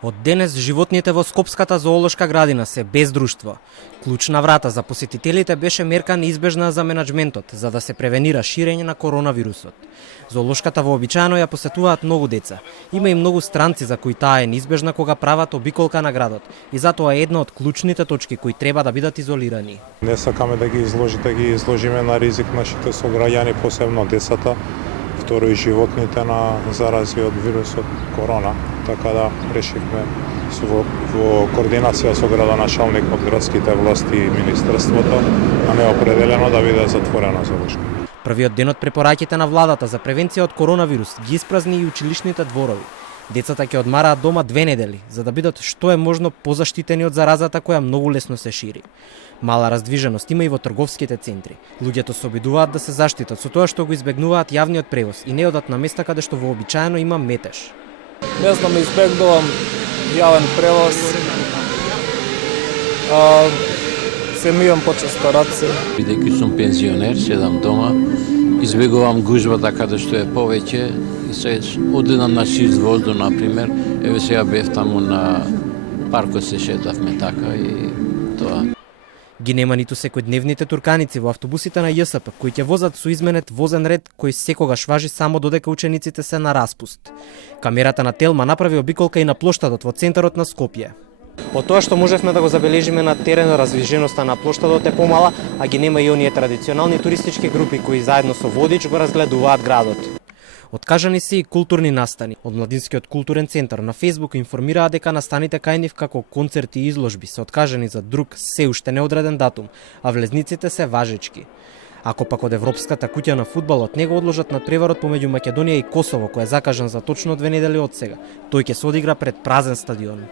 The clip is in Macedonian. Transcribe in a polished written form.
Од денес животните во Скопската зоолошка градина се без друштво. Клучна врата за посетителите беше мерка неизбежна за менаџментот, за да се превенира ширење на коронавирусот. Зоолошката вообичаено ја посетуваат многу деца. Има и многу странци за кои таа е неизбежна кога прават обиколка на градот и затоа е една од клучните точки кои треба да бидат изолирани. Не сакаме да ги изложиме на ризик нашите сограѓани, посебно децата, второ и животните на зарази од вирусот корона, така да решивме во координација со градоначалникот, градските власти и министерството, а не определено да биде затворена зоолошка. Првиот ден од препораките на владата за превенција од коронавирус ги испразни и училишните дворови. Децата ќе одмараат дома 2 недели, за да бидат што е можно позаштитени од заразата која многу лесно се шири. Мала раздвиженост има и во трговските центри. Луѓето се обидуваат да се заштитат со тоа што го избегнуваат јавниот превоз и не одат на места каде што вообичаено има метеж. Јас да избегнувам јавен превоз. Се мијам почесто раце. Бидејќи сум пензионер, седам дома, избегувам гужвата каде што е повеќе и се одидам на чист воздух, например. Еве сега бев таму на паркот, се шетавме така и тоа. Ги нема ниту секојдневните турканици во автобусите на ЈСП, кои ќе возат со изменет возен ред кој секогаш важи само додека учениците се на распуст. Камерата на Телма направи обиколка и на плоштадот во центарот на Скопје. Од тоа што можевме да го забележиме на терен, раздвиженоста на плоштадот е помала, а ги нема и оние традиционални туристички групи кои заедно со водич го разгледуваат градот. Откажани се и културни настани. Од Младинскиот културен центар на Facebook информираа дека настаните кај нив како концерти и изложби се откажани за друг се уште неодреден датум, а влезниците се важечки. Ако пак од Европската куќа на фудбалот не го одложат надпреварот помеѓу Македонија и Косово, кој е закажан за точно 2 недели од сега, тој ќе се одигра пред празен стадион.